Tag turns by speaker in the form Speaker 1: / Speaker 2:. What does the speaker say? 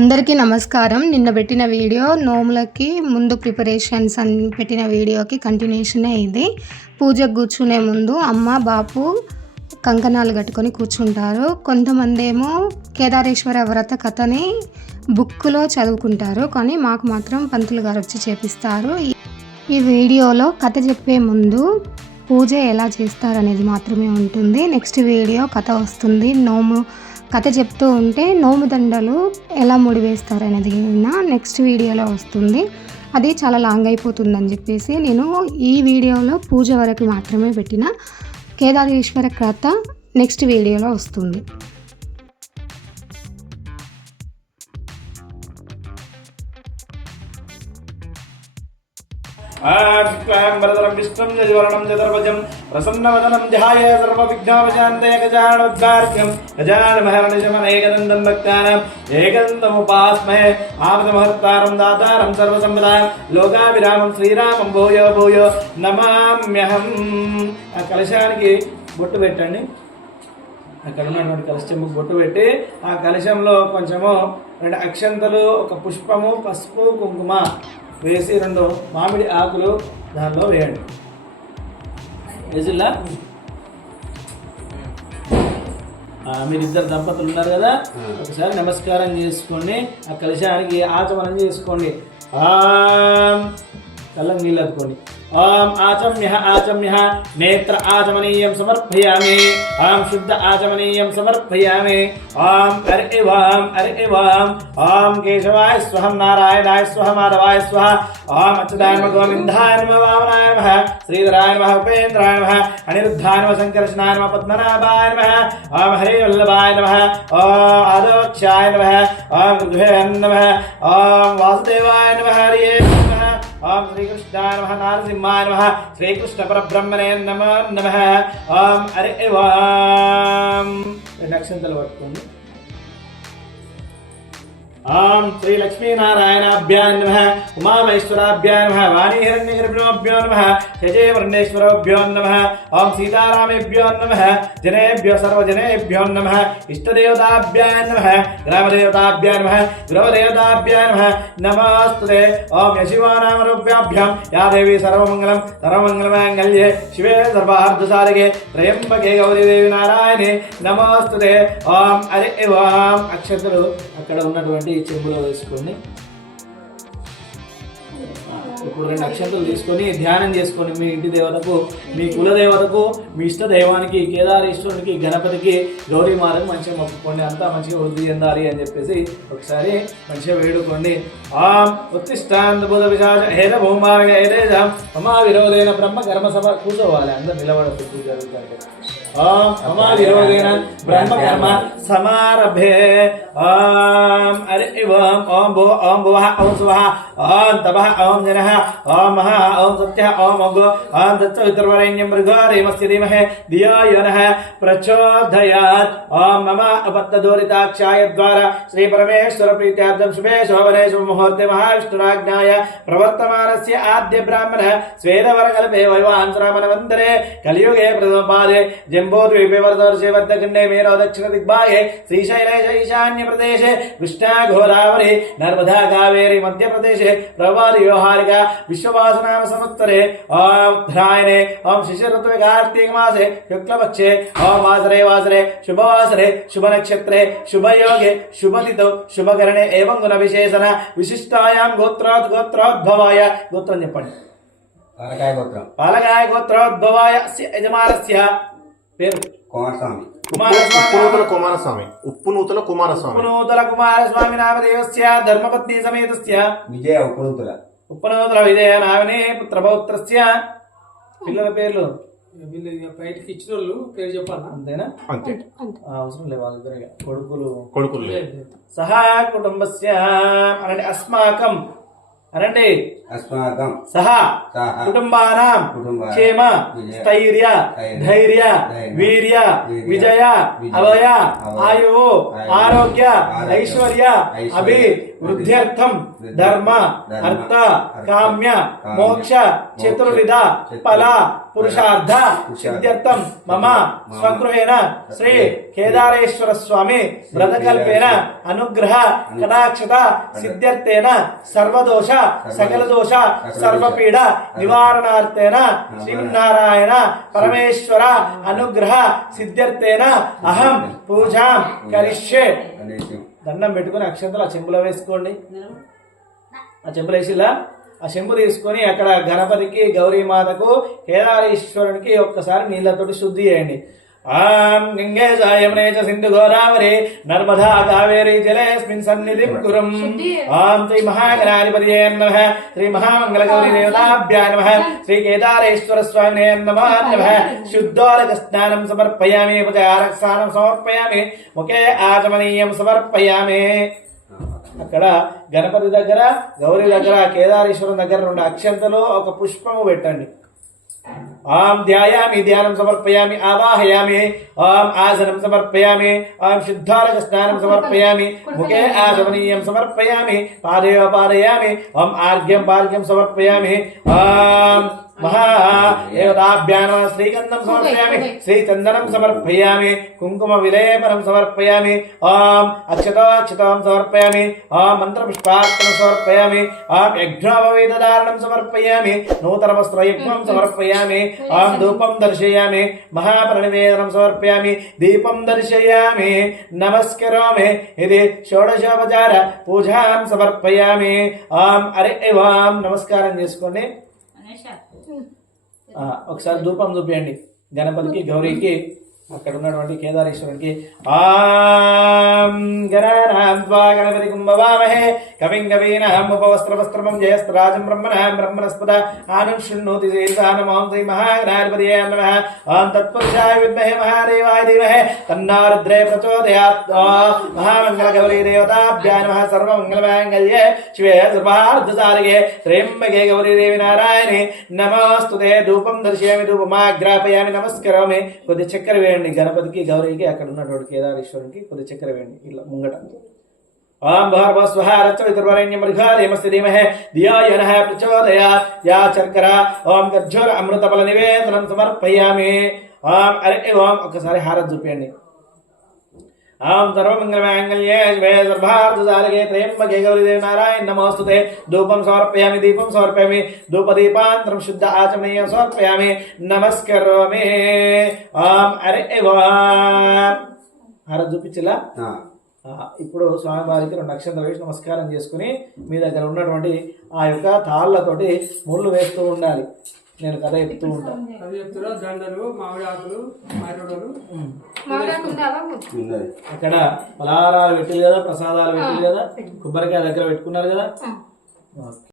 Speaker 1: అందరికీ నమస్కారం. నిన్న పెట్టిన వీడియో నోములకి ముందు ప్రిపరేషన్స్ అని పెట్టిన వీడియోకి కంటిన్యూషనే ఇది. పూజకు కూర్చునే ముందు అమ్మ బాపు కంకణాలు కట్టుకొని కూర్చుంటారు. కొంతమంది ఏమో కేదారేశ్వర వ్రత కథని బుక్లో చదువుకుంటారు కానీ మాకు మాత్రం పంతులు గారు వచ్చి చేపిస్తారు. ఈ- ఈ వీడియోలో కథ చెప్పే ముందు పూజ ఎలా చేస్తారనేది మాత్రమే ఉంటుంది. నెక్స్ట్ వీడియో కథ వస్తుంది. నోము కథ చెప్తూ ఉంటే నోముదండలు ఎలా ముడివేస్తారు అనేది నెక్స్ట్ వీడియోలో వస్తుంది. అది చాలా లాంగ్ అయిపోతుందని చెప్పేసి నేను ఈ వీడియోలో పూజ వరకు మాత్రమే పెట్టిన కేదారేశ్వర కథ నెక్స్ట్ వీడియోలో వస్తుంది.
Speaker 2: ఆక్లాంబరధరం విష్ణుం యజవరణం చతుర్భుజం ప్రసన్నవదనం ధ్యాయ సర్వవిఘ్నోపశాంతయ గజానోద్గార్ఘ్యం గజానమహరణిశమనేకదంతం భక్తానం ఏకదంతముపాస్మహే ఆమదమహర్తారం దాతారం సర్వసంపదాం లోకాభిరామం శ్రీరామం భూయో భూయో నమామ్యహం ఆ కలశానికి బొట్టు పెట్టండి అక్కడ ఉన్నటువంటి కలశముకు బొట్టు పెట్టి ఆ కలశంలో కొంచెము రెండు అక్షంతలు ఒక పుష్పము పసుపు కుంకుమ వేసి రెండు మామిడి ఆకులు దానిలో వేయండి. ఆ, మీరిద్దరు దంపతులు ఉన్నారు కదా? ఒకసారి నమస్కారం చేసుకోండి. ఆ కలశానికి ఆచమనం చేసుకోండి. ఆం కళ్ళం నీళ్ళు అద్దుకోండి ఓం ఆచమ్య ఆచమ్య నేత్ర ఆచమనీయం సమర్పయామి ఓం శుద్ధ ఆచమనీయం సమర్పయామి ఓం అరి వాం అరి వాం ఓం కేశవాయ స్వహం నారాయణాయ స్వహ మాధవాయ స్వహ ఓం అచ్యుతాయ నమ గోవిందాయ నమ వామనాయ నమ శ్రీధరాయ నమ ఉపేంద్రాయ నమ అనిరుద్ధాయ నమ సంకర్షణాయ నమ పద్మనాభాయ నమ ఓం హరే వల్లభాయ నమ ఓం ఆదోక్షాయ నమ ఓం ఋగ్వే నమ ఓం ఓం శ్రీకృష్ణాయ నమ నారసింహాయ నమ శ్రీకృష్ణ పరబ్రహ్మణే నమ నమ ఓం. అరే వాం రెండు పట్టుకోండి ఆం శ్రీ లక్ష్మీనారాయణాభ్యా నమ ఉమామేశ్వరాభ్యా నమ వాణీహిరణ్యగర్భిణోభ్యో నమ శజే వర్ణేశ్వరోభ్యో నమ ఓం సీతారామేభ్యో నమ జనేభ్యో సర్వజనేభ్యో నమ ఇష్టదేవతాభ్యా నమ గ్రామదేవతాభ్యా నమ గృహదేవతాభ్యా నమ నమస్తే ఓం యశివానామరూప్యాభ్యాం యా దేవి సర్వమంగళం సర్వమంగళమాంగళ్యే శివే సర్వార్ధసారగే త్రయంబకే గౌరీదేవి నారాయణే నమస్తే ఓం అరే ఓం అక్షతులు అక్కడ ఉన్నటువంటి చెంబులో వేసుకొని ఇప్పుడు రెండు అక్షంతలు తీసుకొని ధ్యానం చేసుకొని మీ ఇంటి దేవతకు మీ కుల దేవతకు మీ ఇష్ట దైవానికి కేదారేశ్వరునికి గణపతికి గౌరీ మారకు మంచిగా మొక్కుకోండి. అంతా మంచిగా వృద్ధి చెందాలి అని చెప్పేసి ఒకసారి మంచిగా వేడుకోండి. ఆం ఉత్తిష్టాంత బుధ విశాచ హేద భూమార్గ హేదేజ మమా విరోధైన బ్రహ్మ కర్మ సభ కూర్చోవాలి. అందరు నిలబడదు జరుగుతారు ఓం మమా విరోధేన బ్రహ్మ కర్మ సమారభే ఓం అరి ఓం ఓం భూ ఓం భువః ఓం సువః ఓం తపః ఓం జనః ఓం మహా ఓం సత్యః ఓం అగ్రో ఓం దత్తవితుర్వరేణ్యం మృగో రేమస్య ధీమహి ధియో యో నః ప్రచోదయాత్ ఓం మమ అబద్ధదోరితాక్షాయ ద్వారా శ్రీ పరమేశ్వర ప్రీత్యార్థం శుభే శోభనే శుభ ముహూర్తే మహావిష్ణురాజ్ఞాయ గోదావరి నర్మదా కావేరి మధ్యప్రదేశే ప్రవారి వ్యవహారిక విశ్వవాసనామ సంవత్సరే ఓం ఉత్తరాయణే ఓం శిశిరత్వ కార్తీక మాసే శుక్లపక్షే ఓం వాసరే వాసరే శుభవాసరే శుభ నక్షత్రే శుభయోగే శుభతితో శుభకరణే ఏవం గుణ విశేషణ విశిష్టాయాం గోత్రాత్ గోత్రోద్భవాయ గోత్రం చెప్పండి
Speaker 3: పాలకాయ గోత్రం
Speaker 2: పాలకాయ గోత్రోద్భవాయ యజమానస్య పేరు?
Speaker 3: కుమారస్వామి.
Speaker 4: ఉప్పునూతల కుమారస్వామి. ఉప్పునూతల కుమారస్వామి.
Speaker 2: ఉపనూతల కుమారస్వామి నామదేవస్య ధర్మపత్ని సమేతస్య.
Speaker 3: విజయ ఉప్పుడుతుల
Speaker 2: ఉపనూతల విజయ నామినే పుత్రపౌత్రస్య. పిల్లల పేర్లు?
Speaker 5: బయటకి ఇచ్చిన వాళ్ళు పేరు చెప్పాలా.
Speaker 2: అంతేనా?
Speaker 4: అంతే.
Speaker 2: అవసరం లేదు వాళ్ళిద్దరు కొడుకులు.
Speaker 4: కొడుకులు.
Speaker 2: సహా కుటుంబస్య. అనండి అస్మాకం అనండి
Speaker 3: అస్మాకం
Speaker 2: సహా. కుటుంబానాం. క్షేమ. స్థైర్య.
Speaker 3: ధైర్య,
Speaker 2: వీర్య. విజయ. అభయ ఆయువు, ఆరోగ్య. ఐశ్వర్య. అభి. వృద్ధ్యర్థం. ధర్మ. అర్థ కామ్య. మోక్ష. చతుర్విధ, ఫల. పురుషార్థ సిద్ధ్యర్థం మమ స్వగృహేణ శ్రీ కేదారేశ్వర స్వామి వ్రతకల్పేన అనుగ్రహ కటాక్షత సిద్ధ్యర్థేన సర్వదోష సకల దోష సర్వపీడ నివారణార్థేన శ్రీనారాయణ పరమేశ్వర అనుగ్రహ సిద్ధ్యర్థేన అహం పూజాం కరిష్యే. దండం పెట్టుకుని అక్షంతలు ఆ చెంబులో వేసుకోండి. ఆ చెంబులు వేసిలా ఆ చెంబు తీసుకొని అక్కడ గణపతికి గౌరీమాతకు కేదారేశ్వరునికి ఒక్కసారి నీళ్ళతోటి శుద్ధి చేయండి. ఆం గంగే సాయమనే చ సింధు గోదావరి నర్మదా కావేరీ జలేస్మిన్ సన్నిధిం కురం. ఆం శ్రీ మహాగణాధిపతియే నమః. శ్రీ మహామంగళ గౌరీ దేవతాభ్యాయ నమః. శ్రీ కేదారేశ్వర స్వామినే నమో నమః. స్నానం సమర్పయామి ఉపచారస్నానం సమర్పయామి ముఖే ఆచమనీయం సమర్పయామి. అక్కడ గణపతి దగ్గర గౌరీ దగ్గర కేదారేశ్వరం దగ్గర రెండు అక్షంతలు ఒక పుష్పము పెట్టండి. ఆం ధ్యాయామి ధ్యానం సమర్పయామి ఆవాహయామి ఆం ఆసనం సమర్పయామి ఆం శుద్ధారక స్నానం సమర్పయామి ముఖే ఆసమనీయం సమర్పయామి పాదే పాదయామి ఆం ఆర్ఘ్యం పార్ఘ్యం సమర్పయామి ఆం మహా దేవతాభ్యాన శ్రీగంధం సమర్పయామి శ్రీచందనం సమర్పయామి కుంకుమ విలేపనం సమర్పయామి ఆం అక్షతాక్షతాం సమర్పయామి ఆం మంత్రపుష్పార్పణం సమర్పయామి ఆం యజ్ఞోపవేదధారణం సమర్పయామి నూతన వస్త్రయజ్ఞం సమర్పయామి ఆం ధూపం దర్శయామి మహాప్రణివేదనం సమర్పయామి దీపం దర్శయామి నమస్కరోమి ఇది షోడశోపచార పూజాం సమర్పయామి ఆం అరే వాం నమస్కారం చేసుకోండి. ఒకసారి ధూపం చూపించండి గణపతికి గౌరీకి అక్కడ ఉన్నటువంటి కేదారేశ్వరునికి. ఆం గణానాం గణపతి కుంభవామహే. కవిం కవీనాం ఉపవస్త్రవస్త్రమం జయస్త్రాజం బ్రహ్మణాం బ్రహ్మణస్పద. ఆనం శృణోతి శేషానమాం శ్రీ మహాగణాధిపతియే నమః. ఆం తత్పురుషాయ విద్మహే మహాదేవాయ ధీమహే. తన్నారుద్రే ప్రచోదయాత్ మహామంగళ గౌరీ దేవతాభ్యాయ నమ. సర్వమంగళమాంగళ్యే. శివే సర్వార్థసారిగే త్రయంబకే గౌరీ దేవి నారాయణి. నమస్తుతే ధూపం దర్శయామి. ధూపమాగ్రాపయామి. నమస్కరామి. కొద్ది చక్కెర వేణు వేయండి గణపతికి గౌరీకి అక్కడ ఉన్నటువంటి కేదారేశ్వరునికి కొద్ది చక్కెర వేయండి. ఇలా ముంగట ఓం భార్గవస్వహ రచ్చవితుర్వరేణ్యం మృగాదేమస్తి ధీమహే ధియాయ నః ప్రచోదయాత్. యా శర్కర ఓం గజ్జోర అమృతఫల నివేదనం సమర్పయామి. ఓం అరే ఓం. ఒకసారి హారతి చూపించండి ఆం సర్వమంగళమాంగళ్యే శివే సర్వార్థసారగే త్రయంబకే గౌరీదేవి నారాయణ నమోస్తుతే. ధూపం సమర్పయామి దీపం సమర్పయామి ధూపదీపాంతరం శుద్ధ ఆచమనీయం సమర్పయామి. నమస్కరోమి. ఆం అరే హారతి చూపించలా? ఇప్పుడు స్వామివారికి రెండు నక్షత్రాలు వేసి నమస్కారం చేసుకుని మీ దగ్గర ఉన్నటువంటి ఆ యొక్క తాళ్ళతోటి ముళ్ళు వేస్తూ ఉండాలి. నేను కథ చెప్తూ ఉంటాను
Speaker 5: దండలు మామిడి ఆకులు
Speaker 2: అక్కడ పలహారాలు పెట్టింది కదా ప్రసాదాలు పెట్టింది కదా కొబ్బరికాయ దగ్గర పెట్టుకున్నారు కదా.